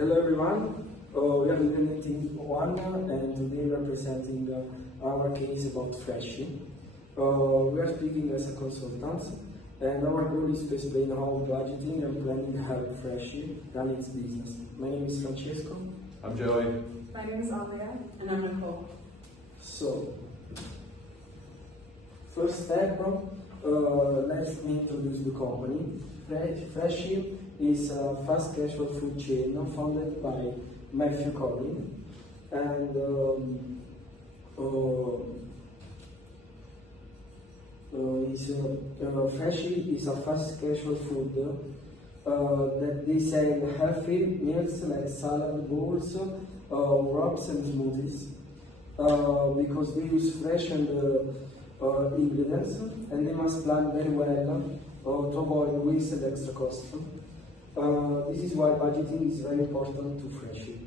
Hello everyone, we are Independent Team 1 and today we are presenting our case about Freshii. We are speaking as a consultant and our goal is to explain how budgeting and planning help Freshii run its business. My name is Francesco. I'm Joey. My name is Alia. And I'm Nicole. So, first step, let's introduce the company. Freshii is a fast casual food chain founded by Matthew Collin, and Freshii is a fast casual food that they sell healthy meals like salad bowls, wraps and smoothies because they use fresh and ingredients, and they must plan very well to avoid waste and extra cost. This is why budgeting is very important to Freshii.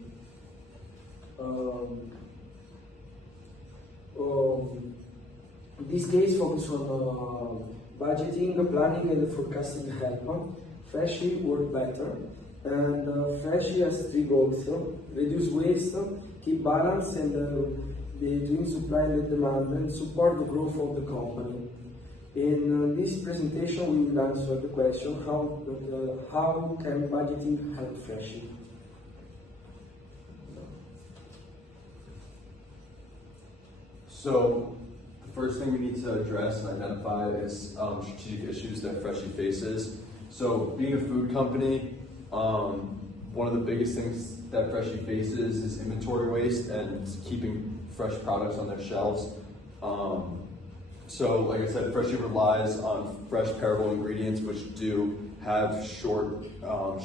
This case focuses on budgeting, planning and forecasting help. Freshii work better, and Freshii has three goals: reduce waste, keep balance between supply and demand, and support the growth of the company. In this presentation, we will answer the question how can budgeting help Freshii? So, the first thing we need to address and identify is strategic issues that Freshii faces. So, being a food company, one of the biggest things that Freshii faces is inventory waste and keeping fresh products on their shelves. So, like I said, Freshii relies on fresh, perishable ingredients, which do have short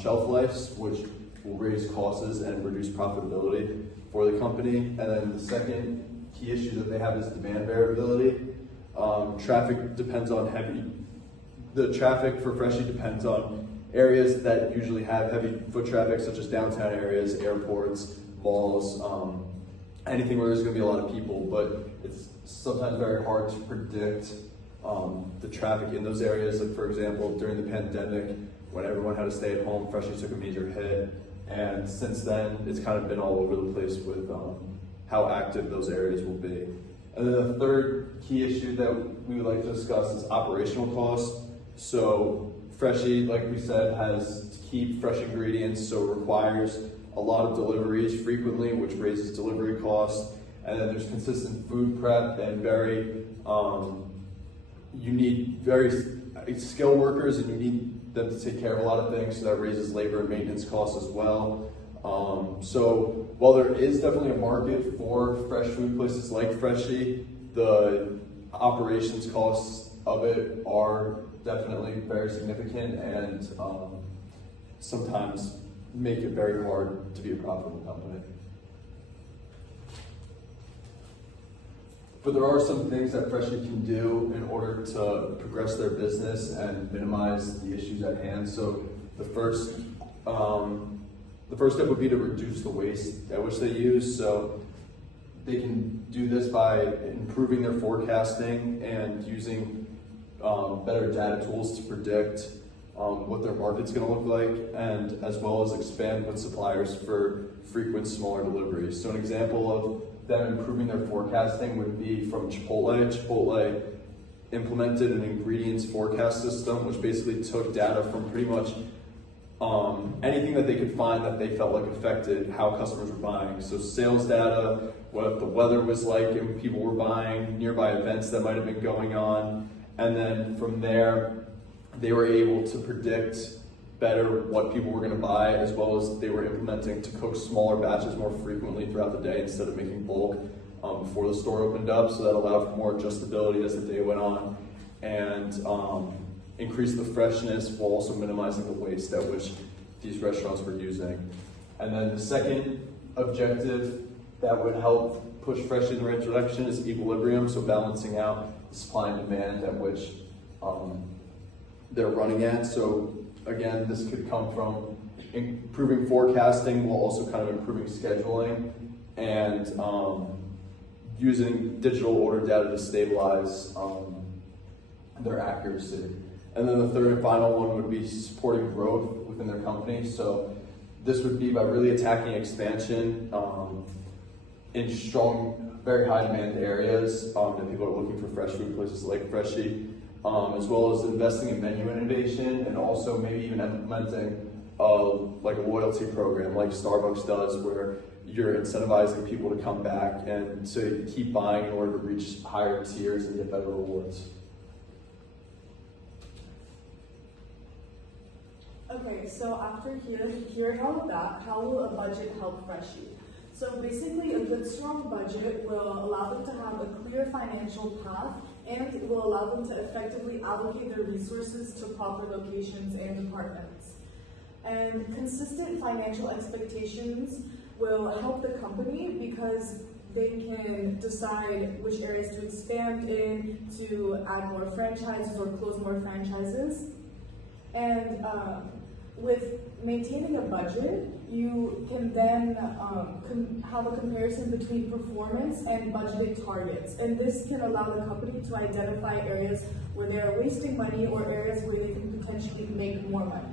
shelf lives, which will raise costs and reduce profitability for the company. And then the second key issue that they have is demand variability. Traffic depends on the traffic for Freshii depends on areas that usually have heavy foot traffic, such as downtown areas, airports, malls, anything where there's going to be a lot of people, but it's sometimes very hard to predict the traffic in those areas. Like, for example, during the pandemic, when everyone had to stay at home, Freshii took a major hit, and since then, it's kind of been all over the place with how active those areas will be. And then the third key issue that we would like to discuss is operational costs. So Freshii, like we said, has to keep fresh ingredients, so it requires a lot of deliveries frequently, which raises delivery costs. And then there's consistent food prep and you need very skilled workers, and you need them to take care of a lot of things, so that raises labor and maintenance costs as well. So while there is definitely a market for fresh food places like Freshii, the operations costs of it are definitely very significant and sometimes make it very hard to be a profitable company. But there are some things that Freshii can do in order to progress their business and minimize the issues at hand. So the first step would be to reduce the waste at which they use. So they can do this by improving their forecasting and using better data tools to predict what their market's going to look like, and as well as expand with suppliers for frequent smaller deliveries. So an example of them improving their forecasting would be from Chipotle. Chipotle implemented an ingredients forecast system, which basically took data from pretty much anything that they could find that they felt like affected how customers were buying. So sales data, what the weather was like and people were buying, nearby events that might have been going on. And then from there, they were able to predict better what people were going to buy, as well as they were implementing to cook smaller batches more frequently throughout the day instead of making bulk before the store opened up. So that allowed for more adjustability as the day went on, and increased the freshness while also minimizing the waste at which these restaurants were using. And then the second objective that would help push Freshii in the right direction is equilibrium, so balancing out the supply and demand at which they're running at. So again, this could come from improving forecasting while also kind of improving scheduling, and using digital order data to stabilize their accuracy. And then the third and final one would be supporting growth within their company. So this would be by really attacking expansion in strong, very high demand areas that people are looking for fresh food, places like Freshii, as well as investing in menu innovation and also maybe even implementing like a loyalty program like Starbucks does, where you're incentivizing people to come back and to keep buying in order to reach higher tiers and get better rewards. Okay, so after hearing all of that, how will a budget help Freshii? So basically, a good strong budget will allow them to have a clear financial path, and it will allow them to effectively allocate their resources to proper locations and departments. And consistent financial expectations will help the company because they can decide which areas to expand in, to add more franchises or close more franchises. And with maintaining a budget, you can then have a comparison between performance and budgeted targets. And this can allow the company to identify areas where they are wasting money or areas where they can potentially make more money.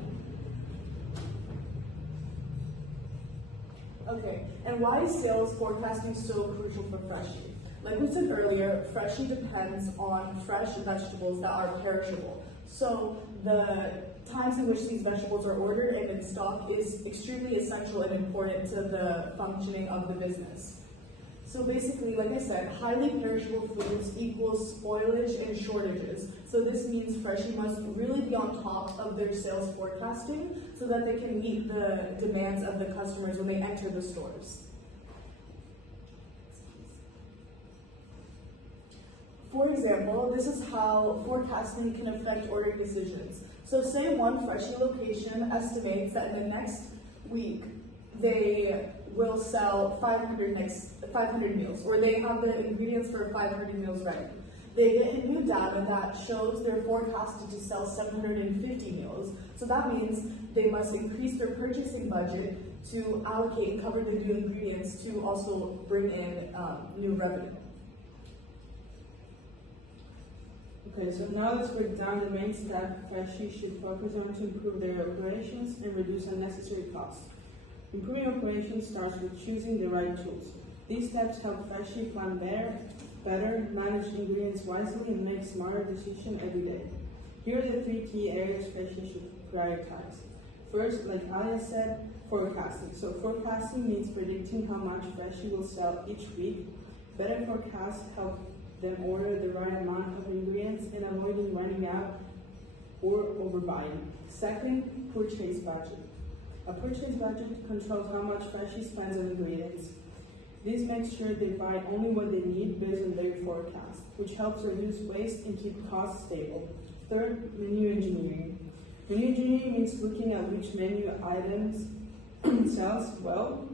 Okay, and why is sales forecasting so crucial for Freshii? Like we said earlier, Freshii depends on fresh vegetables that are perishable. So the times in which these vegetables are ordered and in stock is extremely essential and important to the functioning of the business. So basically, like I said, highly perishable foods equals spoilage and shortages. So this means Freshii must really be on top of their sales forecasting so that they can meet the demands of the customers when they enter the stores. For example, this is how forecasting can affect ordering decisions. So say one Freshii location estimates that in the next week they will sell 500 meals, or they have the ingredients for 500 meals ready. They get new data that shows they're forecasted to sell 750 meals. So that means they must increase their purchasing budget to allocate and cover the new ingredients to also bring in new revenue. Okay, so now let's break down the main step Freshii should focus on to improve their operations and reduce unnecessary costs. Improving operations starts with choosing the right tools. These steps help Freshii plan better, manage ingredients wisely, and make smarter decisions every day. Here are the 3 key areas Freshii should prioritize. First, like Alia said, forecasting. So forecasting means predicting how much Freshii will sell each week. Better forecasts help them order the right amount of ingredients and avoiding running out or overbuying. Second, purchase budget. A purchase budget controls how much Freshii spends on ingredients. This makes sure they buy only what they need based on their forecast, which helps reduce waste and keep costs stable. Third, menu engineering. Menu engineering means looking at which menu items sells well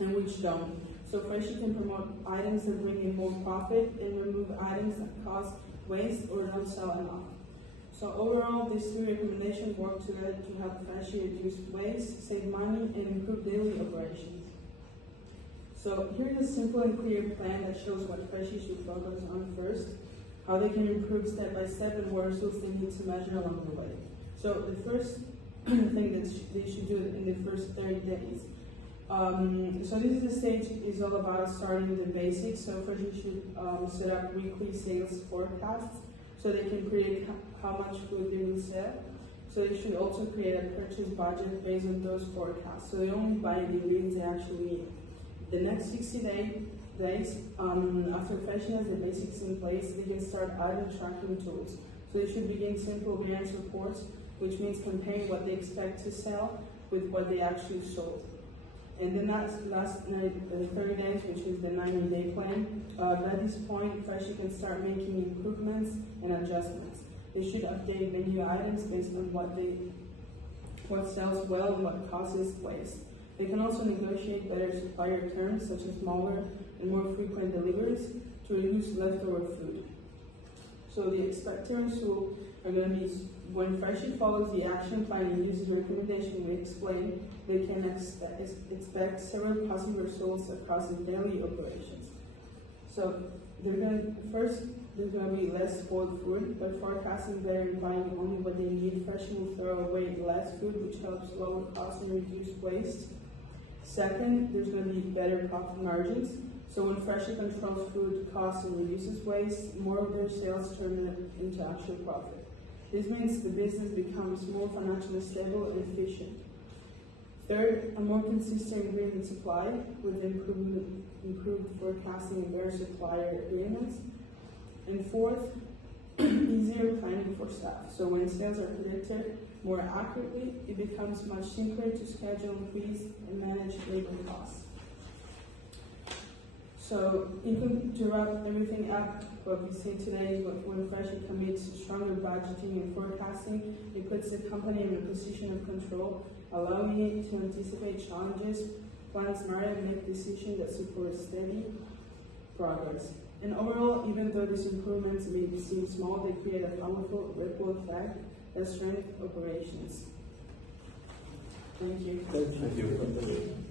and which don't. So Freshii can promote items that bring in more profit and remove items that cause waste or don't sell enough. So overall, these 3 recommendations work together to help Freshii reduce waste, save money, and improve daily operations. So here's a simple and clear plan that shows what Freshii should focus on first, how they can improve step by step, and what results they need to measure along the way. So the first thing that they should do in the first 30 days. So this is the stage is all about starting the basics. So first you should set up weekly sales forecasts so they can predict how much food they will sell. So they should also create a purchase budget based on those forecasts. So they only buy the ingredients they actually need. The next 60 days, after Freshii has the basics in place, they can start item tracking tools. So they should begin simple variance reports, which means comparing what they expect to sell with what they actually sold. And then that's last 30 days, which is the 90-day plan. By this point, Freshii can start making improvements and adjustments. They should update menu items based on what sells well and what causes waste. They can also negotiate better supplier terms, such as smaller and more frequent deliveries, to reduce leftover food. So the expectations are going to be, when Freshii follows the action plan and uses the recommendation we explained, they can expect several positive results across the daily operations. So There's gonna be less spoiled food. By forecasting better and buying only what they need, Freshii will throw away less food, which helps lower costs and reduce waste. Second, there's gonna be better profit margins. So when Freshii controls food costs and reduces waste, more of their sales turn into actual profit. This means the business becomes more financially stable and efficient. Third, a more consistent ingredient supply with improved forecasting and better supplier agreements. And fourth, easier planning for staff. So when sales are predicted more accurately, it becomes much simpler to schedule fees and manage labor costs. So to wrap everything up, what we see today is when Freshii commits to stronger budgeting and forecasting, it puts the company in a position of control, allowing it to anticipate challenges, plan smarter, and make decisions that support steady progress. And overall, even though these improvements may seem small, they create a powerful ripple effect that strengthens operations. Thank you. Thank you. Thank you.